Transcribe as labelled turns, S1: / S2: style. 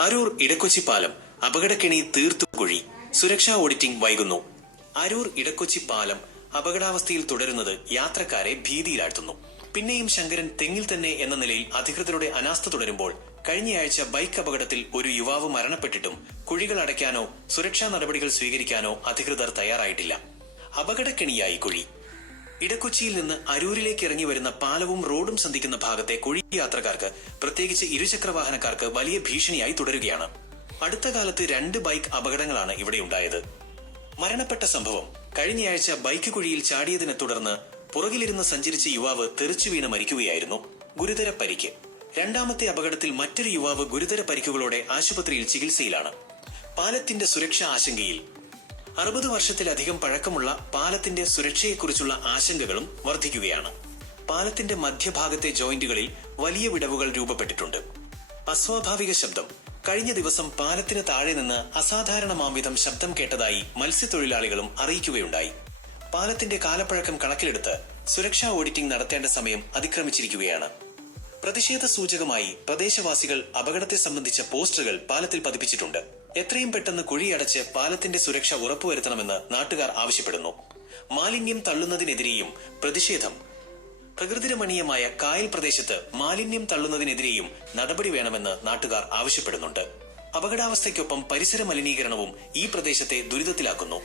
S1: അരൂർ ഇടക്കൊച്ചി പാലം അപകടക്കെണി തീർത്തു കുഴി. സുരക്ഷാ ഓഡിറ്റിംഗ് വൈകുന്നു. അരൂർ ഇടക്കൊച്ചി പാലം അപകടാവസ്ഥയിൽ തുടരുന്നത് യാത്രക്കാരെ ഭീതിയിലാഴ്ത്തുന്നു. പിന്നെയും ശങ്കരൻ തെങ്ങിൽ തന്നെ എന്ന നിലയിൽ അധികൃതരുടെ അനാസ്ഥ തുടരുമ്പോൾ കഴിഞ്ഞയാഴ്ച ബൈക്ക് അപകടത്തിൽ ഒരു യുവാവ് മരണപ്പെട്ടിട്ടും കുഴികൾ അടയ്ക്കാനോ സുരക്ഷാ നടപടികൾ സ്വീകരിക്കാനോ അധികൃതർ തയ്യാറായിട്ടില്ല. അപകടക്കെണിയായി കുഴി. ഇടക്കൊച്ചിയിൽ നിന്ന് അരൂരിലേക്ക് ഇറങ്ങി വരുന്ന പാലവും റോഡും സന്ധിക്കുന്ന ഭാഗത്തെ കുഴി യാത്രക്കാർക്ക് പ്രത്യേകിച്ച് ഇരുചക്ര വാഹനക്കാർക്ക് വലിയ ഭീഷണിയായി തുടരുകയാണ്. അടുത്ത കാലത്ത് രണ്ട് ബൈക്ക് അപകടങ്ങളാണ് ഇവിടെ ഉണ്ടായത്. മരണപ്പെട്ട സംഭവം. കഴിഞ്ഞയാഴ്ച ബൈക്ക് കുഴിയിൽ ചാടിയതിനെ തുടർന്ന് പുറകിലിരുന്ന് സഞ്ചരിച്ച യുവാവ് തെറിച്ചു വീണ് മരിക്കുകയായിരുന്നു ഗുരുതര പരിക്ക് രണ്ടാമത്തെ അപകടത്തിൽ മറ്റൊരു യുവാവ് ഗുരുതര പരിക്കുകളോടെ ആശുപത്രിയിൽ ചികിത്സയിലാണ്. പാലത്തിന്റെ സുരക്ഷാ ആശങ്കയിൽ അറുപത് വർഷത്തിലധികം പഴക്കമുള്ള പാലത്തിന്റെ സുരക്ഷയെക്കുറിച്ചുള്ള ആശങ്കകളും വർദ്ധിക്കുകയാണ്. പാലത്തിന്റെ മധ്യഭാഗത്തെ ജോയിന്റുകളിൽ വലിയ വിടവുകൾ രൂപപ്പെട്ടിട്ടുണ്ട്. അസ്വാഭാവിക ശബ്ദം. കഴിഞ്ഞ ദിവസം പാലത്തിന് താഴെ നിന്ന് അസാധാരണമാംവിധം ശബ്ദം കേട്ടതായി മത്സ്യത്തൊഴിലാളികളും അറിയിക്കുകയുണ്ടായി. പാലത്തിന്റെ കാലപ്പഴക്കം കണക്കിലെടുത്ത് സുരക്ഷാ ഓഡിറ്റിംഗ് നടത്തേണ്ട സമയം അതിക്രമിച്ചിരിക്കുകയാണ്. പ്രതിഷേധ സൂചകമായി പ്രദേശവാസികൾ അപകടത്തെ സംബന്ധിച്ച പോസ്റ്ററുകൾ പാലത്തിൽ പതിപ്പിച്ചിട്ടുണ്ട്. എത്രയും പെട്ടെന്ന് കുഴിയടച്ച് പാലത്തിന്റെ സുരക്ഷ ഉറപ്പുവരുത്തണമെന്ന് നാട്ടുകാർ ആവശ്യപ്പെടുന്നു. മാലിന്യം തള്ളുന്നതിനെതിരെയും പ്രതിഷേധം. പ്രകൃതിരമണീയമായ കായൽ പ്രദേശത്ത് മാലിന്യം തള്ളുന്നതിനെതിരെയും നടപടി വേണമെന്ന് നാട്ടുകാർ ആവശ്യപ്പെടുന്നുണ്ട്. അപകടാവസ്ഥയ്ക്കൊപ്പം പരിസര മലിനീകരണവും ഈ പ്രദേശത്തെ ദുരിതത്തിലാക്കുന്നു.